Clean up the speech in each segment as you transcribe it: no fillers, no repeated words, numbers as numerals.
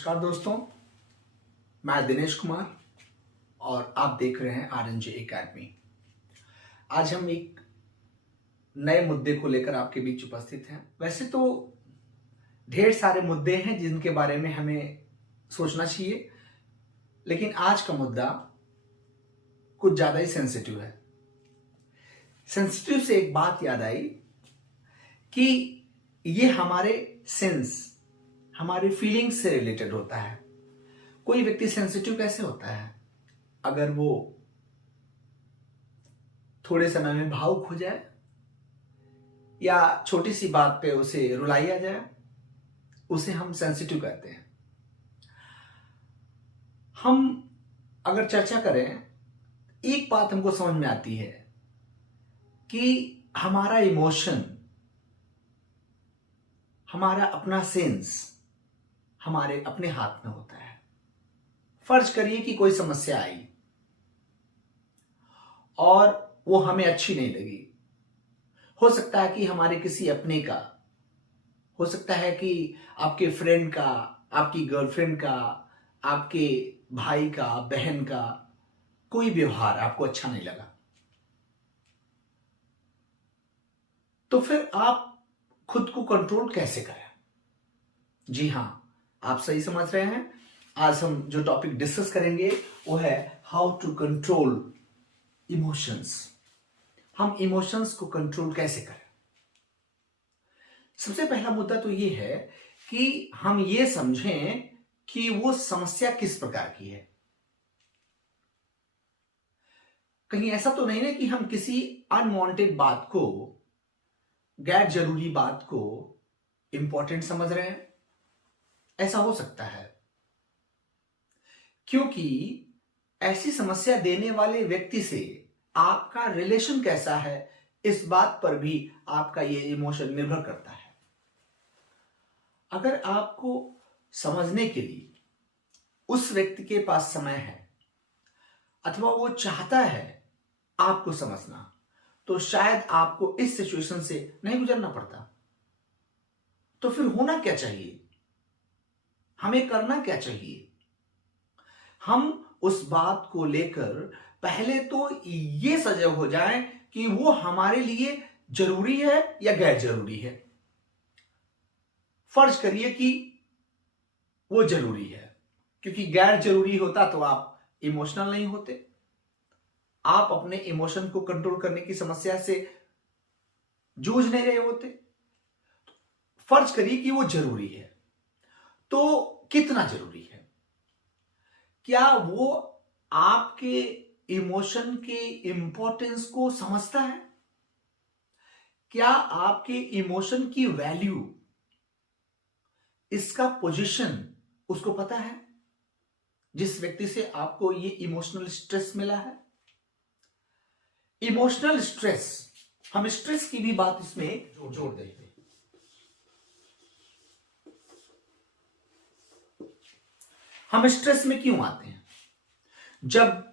नमस्कार दोस्तों, मैं दिनेश कुमार और आप देख रहे हैं आरएनजे एकेडमी। आज हम एक नए मुद्दे को लेकर आपके बीच उपस्थित हैं। वैसे तो ढेर सारे मुद्दे हैं जिनके बारे में हमें सोचना चाहिए, लेकिन आज का मुद्दा कुछ ज्यादा ही सेंसिटिव है। सेंसिटिव से एक बात याद आई कि ये हमारे सेंस, हमारे फीलिंग्स से रिलेटेड होता है। कोई व्यक्ति सेंसिटिव कैसे होता है? अगर वो थोड़े समय में भावुक हो जाए या छोटी सी बात पे उसे रुलाई आ जाए, उसे हम सेंसिटिव कहते हैं। हम अगर चर्चा करें, एक बात हमको समझ में आती है कि हमारा इमोशन, हमारा अपना सेंस हमारे अपने हाथ में होता है। फर्ज करिए कि कोई समस्या आई और वो हमें अच्छी नहीं लगी। हो सकता है कि हमारे किसी अपने का, हो सकता है कि आपके फ्रेंड का, आपकी गर्लफ्रेंड का, आपके भाई का, बहन का कोई व्यवहार आपको अच्छा नहीं लगा। तो फिर आप खुद को कंट्रोल कैसे करें? जी हां, आप सही समझ रहे हैं। आज हम जो टॉपिक डिस्कस करेंगे वो है हाउ टू कंट्रोल इमोशंस। हम इमोशंस को कंट्रोल कैसे करें? सबसे पहला मुद्दा तो ये है कि हम ये समझें कि वो समस्या किस प्रकार की है। कहीं ऐसा तो नहीं है कि हम किसी अनवांटेड बात को, गैर जरूरी बात को इंपॉर्टेंट समझ रहे हैं। ऐसा हो सकता है क्योंकि ऐसी समस्या देने वाले व्यक्ति से आपका रिलेशन कैसा है, इस बात पर भी आपका ये इमोशन निर्भर करता है। अगर आपको समझने के लिए उस व्यक्ति के पास समय है अथवा वो चाहता है आपको समझना, तो शायद आपको इस सिचुएशन से नहीं गुजरना पड़ता। तो फिर होना क्या चाहिए? हमें करना क्या चाहिए? हम उस बात को लेकर पहले तो ये सजग हो जाएं कि वो हमारे लिए जरूरी है या गैर जरूरी है। फर्ज करिए कि वो जरूरी है, क्योंकि गैर जरूरी होता तो आप इमोशनल नहीं होते, आप अपने इमोशन को कंट्रोल करने की समस्या से जूझ नहीं रहे होते। फर्ज करिए कि वो जरूरी है, तो कितना जरूरी है? क्या वो आपके इमोशन के इंपॉर्टेंस को समझता है? क्या आपके इमोशन की वैल्यू, इसका पोजीशन उसको पता है? जिस व्यक्ति से आपको ये इमोशनल स्ट्रेस मिला है, इमोशनल स्ट्रेस, हम स्ट्रेस की भी बात इसमें जोड़ देते हैं। हम स्ट्रेस में क्यों आते हैं? जब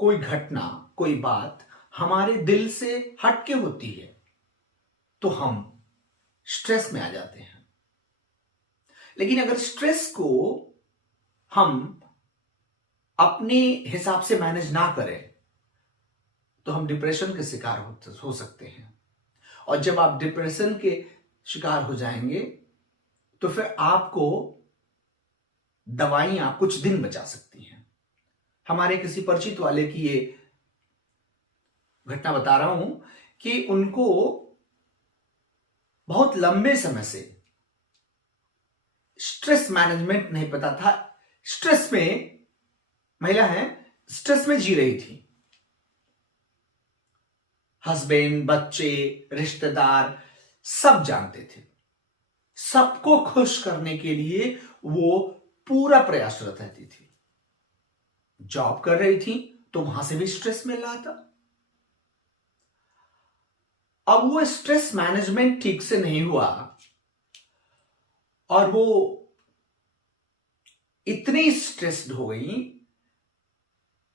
कोई घटना, कोई बात हमारे दिल से हटके होती है तो हम स्ट्रेस में आ जाते हैं। लेकिन अगर स्ट्रेस को हम अपने हिसाब से मैनेज ना करें तो हम डिप्रेशन के शिकार हो सकते हैं। और जब आप डिप्रेशन के शिकार हो जाएंगे तो फिर आपको दवाइयां कुछ दिन बचा सकती हैं। हमारे किसी परिचित वाले की ये घटना बता रहा हूं कि उनको बहुत लंबे समय से स्ट्रेस मैनेजमेंट नहीं पता था। स्ट्रेस में, महिला है, स्ट्रेस में जी रही थी। हस्बैंड, बच्चे, रिश्तेदार सब जानते थे। सबको खुश करने के लिए वो पूरा प्रयासरत रहती थी। जॉब कर रही थी तो वहां से भी स्ट्रेस मिल रहा था। अब वो स्ट्रेस मैनेजमेंट ठीक से नहीं हुआ और वो इतनी स्ट्रेस्ड हो गई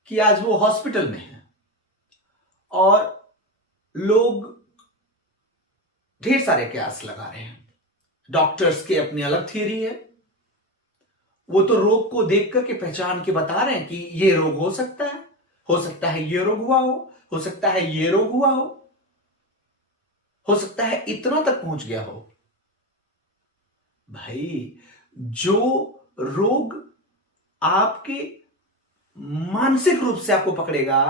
कि आज वो हॉस्पिटल में है और लोग ढेर सारे कयास लगा रहे हैं। डॉक्टर्स की अपनी अलग थियरी है, वो तो रोग को देख करके पहचान के बता रहे हैं कि ये रोग हो सकता है ये रोग हो सकता है ये रोग हुआ हो सकता है इतना तक पहुंच गया हो। भाई, जो रोग आपके मानसिक रूप से आपको पकड़ेगा,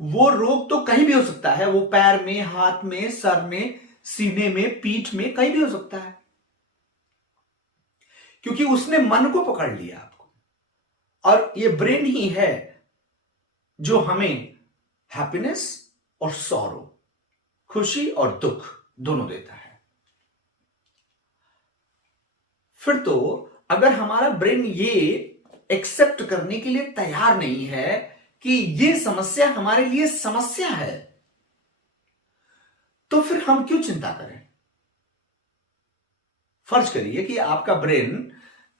वो रोग तो कहीं भी हो सकता है। वो पैर में, हाथ में, सर में, सीने में, पीठ में, कहीं भी हो सकता है, क्योंकि उसने मन को पकड़ लिया आपको। और ये ब्रेन ही है जो हमें हैप्पीनेस और सॉरो, खुशी और दुख दोनों देता है। फिर तो अगर हमारा ब्रेन ये एक्सेप्ट करने के लिए तैयार नहीं है कि ये समस्या हमारे लिए समस्या है, तो फिर हम क्यों चिंता करें। फर्ज करिए कि आपका ब्रेन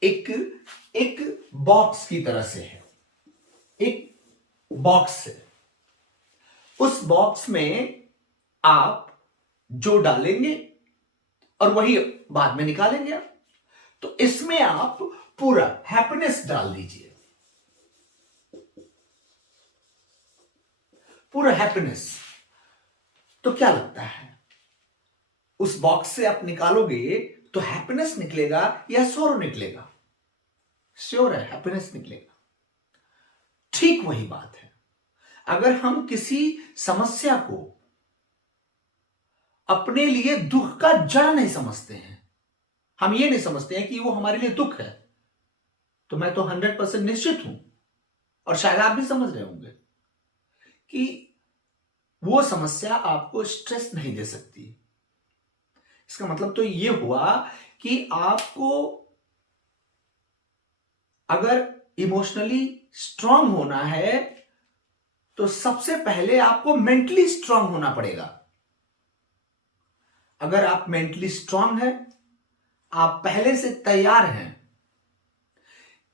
एक बॉक्स की तरह से है, एक बॉक्स है। उस बॉक्स में आप जो डालेंगे और वही बाद में निकालेंगे आप। तो इसमें आप पूरा हैप्पीनेस डाल दीजिए, पूरा हैप्पीनेस। तो क्या लगता है, उस बॉक्स से आप निकालोगे तो हैप्पीनेस निकलेगा या सौरो निकलेगा? श्योर है, हैप्पीनेस निकलेगा। ठीक वही बात है, अगर हम किसी समस्या को अपने लिए दुख का जड़ नहीं समझते हैं, हम ये नहीं समझते हैं कि वो हमारे लिए दुख है, तो मैं तो 100% निश्चित हूं, और शायद आप भी समझ रहे होंगे कि वो समस्या आपको स्ट्रेस नहीं दे सकती। इसका मतलब तो ये हुआ कि आपको अगर इमोशनली स्ट्रांग होना है तो सबसे पहले आपको मेंटली स्ट्रांग होना पड़ेगा। अगर आप मेंटली स्ट्रांग हैं, आप पहले से तैयार हैं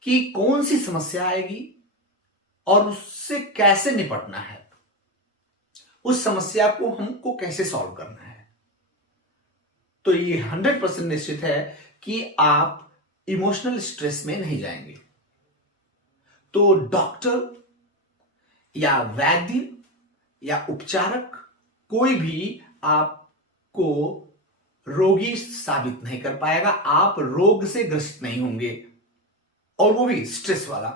कि कौन सी समस्या आएगी और उससे कैसे निपटना है, उस समस्या को हमको कैसे सॉल्व करना है, तो ये 100% निश्चित है कि आप इमोशनल स्ट्रेस में नहीं जाएंगे। तो डॉक्टर या वैद्य या उपचारक कोई भी आपको रोगी साबित नहीं कर पाएगा। आप रोग से ग्रसित नहीं होंगे, और वो भी स्ट्रेस वाला।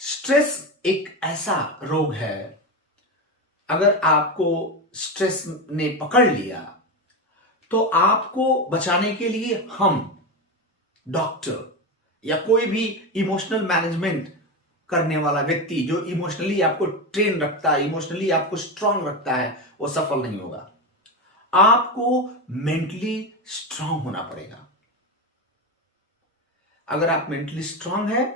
स्ट्रेस एक ऐसा रोग है, अगर आपको स्ट्रेस ने पकड़ लिया तो आपको बचाने के लिए हम डॉक्टर या कोई भी इमोशनल मैनेजमेंट करने वाला व्यक्ति जो इमोशनली आपको ट्रेन रखता है, इमोशनली आपको स्ट्रांग रखता है, वो सफल नहीं होगा। आपको मेंटली स्ट्रांग होना पड़ेगा। अगर आप मेंटली स्ट्रांग है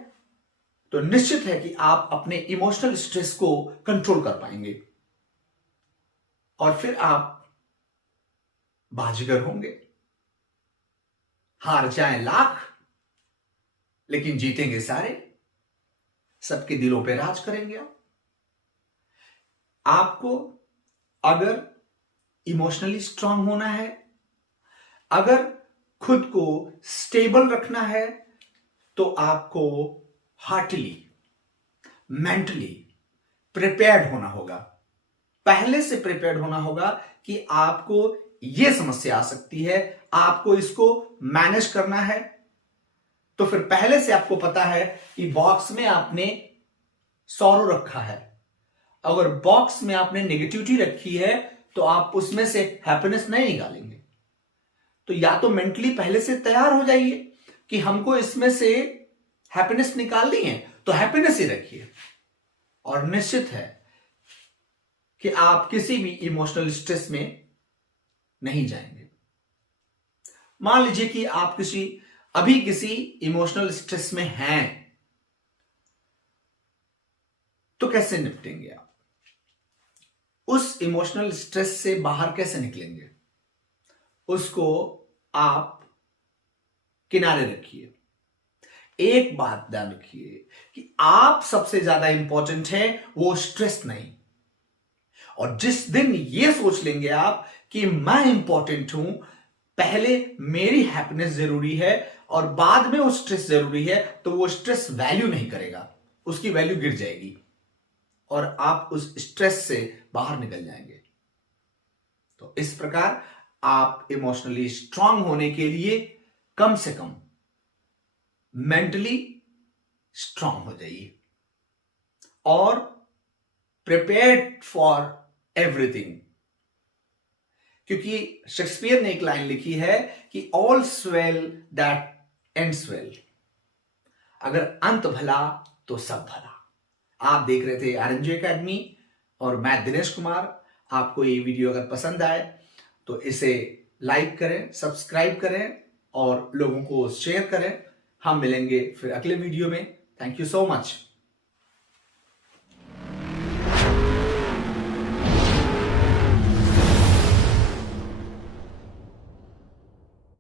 तो निश्चित है कि आप अपने इमोशनल स्ट्रेस को कंट्रोल कर पाएंगे, और फिर आप बाजीगर होंगे। हार जाएं लाख, लेकिन जीतेंगे सारे। सबके दिलों पे राज करेंगे आप। आपको अगर इमोशनली स्ट्रांग होना है, अगर खुद को स्टेबल रखना है, तो आपको हार्टली, मेंटली प्रिपेयर्ड होना होगा। पहले से प्रिपेयर्ड होना होगा कि आपको यह समस्या आ सकती है, आपको इसको मैनेज करना है। तो फिर पहले से आपको पता है कि बॉक्स में आपने सौरो रखा है। अगर बॉक्स में आपने नेगेटिविटी रखी है तो आप उसमें से हैप्पीनेस नहीं निकालेंगे। तो या तो मेंटली पहले से तैयार हो जाइए कि हमको इसमें से हैप्पीनेस निकालनी है, तो हैप्पीनेस ही रखिए, और निश्चित है कि आप किसी भी इमोशनल स्ट्रेस में नहीं जाएंगे। मान लीजिए कि आप अभी किसी इमोशनल स्ट्रेस में हैं, तो कैसे निपटेंगे आप? उस इमोशनल स्ट्रेस से बाहर कैसे निकलेंगे? उसको आप किनारे रखिए। एक बात ध्यान रखिए कि आप सबसे ज्यादा इंपॉर्टेंट हैं, वो स्ट्रेस नहीं। और जिस दिन ये सोच लेंगे आप कि मैं इंपॉर्टेंट हूं, पहले मेरी हैप्पीनेस जरूरी है और बाद में वो स्ट्रेस जरूरी है, तो वो स्ट्रेस वैल्यू नहीं करेगा, उसकी वैल्यू गिर जाएगी और आप उस स्ट्रेस से बाहर निकल जाएंगे। तो इस प्रकार आप इमोशनली स्ट्रांग होने के लिए कम से कम मेंटली स्ट्रांग हो जाइए और प्रिपेयर्ड फॉर एवरीथिंग। क्योंकि शेक्सपियर ने एक लाइन लिखी है कि all well that ends well, अगर अंत भला तो सब भला। आप देख रहे थे आरएनजे एकेडमी और मैं दिनेश कुमार। आपको ये वीडियो अगर पसंद आए तो इसे लाइक करें, सब्सक्राइब करें और लोगों को शेयर करें। हम मिलेंगे फिर अगले वीडियो में। Thank you so much.